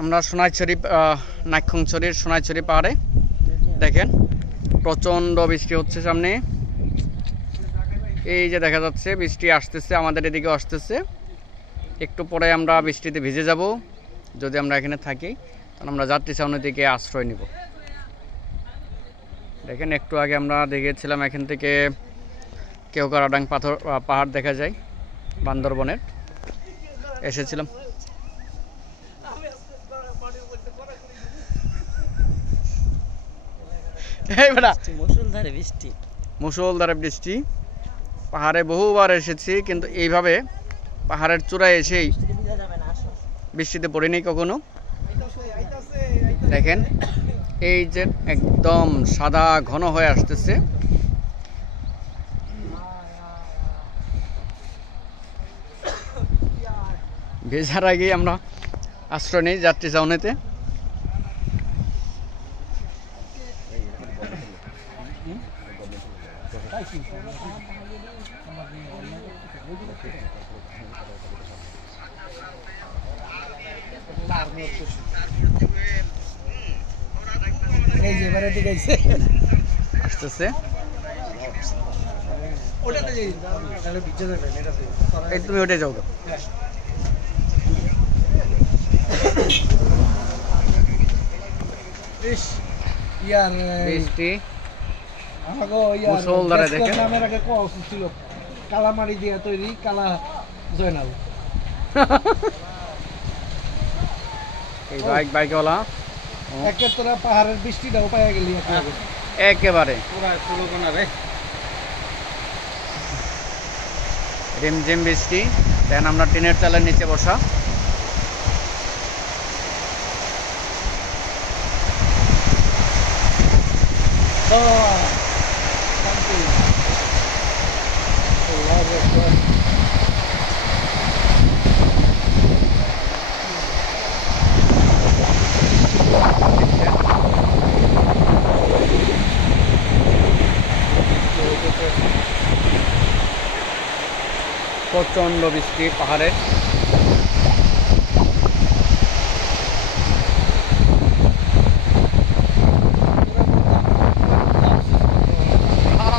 আমরা সোনাইছড়ি নাক্ষংছড়ির সোনাইছড়ি পাহাড়ে দেখেন প্রচণ্ড বৃষ্টি হচ্ছে সামনে। এই যে দেখা যাচ্ছে বৃষ্টি আসতেছে, আমাদের এদিকে আসতেছে। একটু পরে আমরা বৃষ্টিতে ভিজে যাব যদি আমরা এখানে থাকি, কারণ আমরা যাত্রী ছাউনি থেকে আশ্রয় নিব। দেখেন একটু আগে আমরা দেখেছিলাম এখান থেকে কেওকারাডাং পাহাড় দেখা যায়, বান্দরবনের এসেছিলাম। মুষলধারে বৃষ্টি, পাহাড়ে বহুবার এসেছি কিন্তু এইভাবে পাহাড়ের চূড়ায় এসেই বৃষ্টিতে পড়িনি কখনো। দেখেন এই যে একদম সাদা ঘন হয়ে আসতেছে। ভেজার আগেই আমরা আশ্রয় নিই যাত্রী ছাউনিতে। আসতেছে তুমি ওঠে যাও। বৃষ্টি মুষলধারে দেখেন। কালামারি দিয়া তৈরি কালা জয়নাল। এই বাইকওয়ালা একেবারে পাহাড়ের বৃষ্টিটাও পাইয়া গেলি একেবারে রিমঝিম বৃষ্টি। দেখেন আমরা টিনের চালের নিচে বসা। প্রচন্ড বৃষ্টি পাহাড়ে।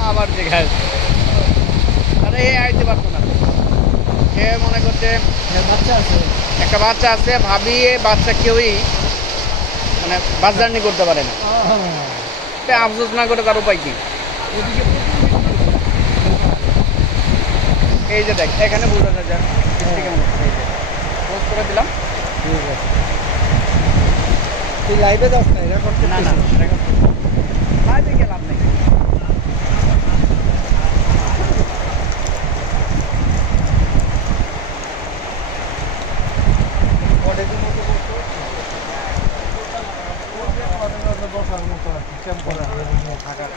আবার দেখায় আরে আইতে পারতো না, সে মনে করছে বাচ্চা আছে, একটা বাচ্চা আছে, ভাবি বাচ্চা কেউই মানে বাস জার্নি করতে পারে না। আফসোস না করে তার উপায় কি? এই যে দেখ এখানে বোঝা যায় বৃষ্টি কেমন হচ্ছে। পোস্ট করে দিলাম। তুই লাইভে যাস না? রেকর্ড করছিস? না না লাইভে গেলাম নাকি। বসার মতো আর কি ক্যাম্প করা থাকার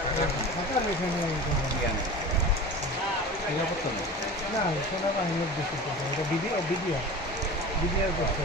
না সেনাবাহিনীর বেশি ভিডিও করছে।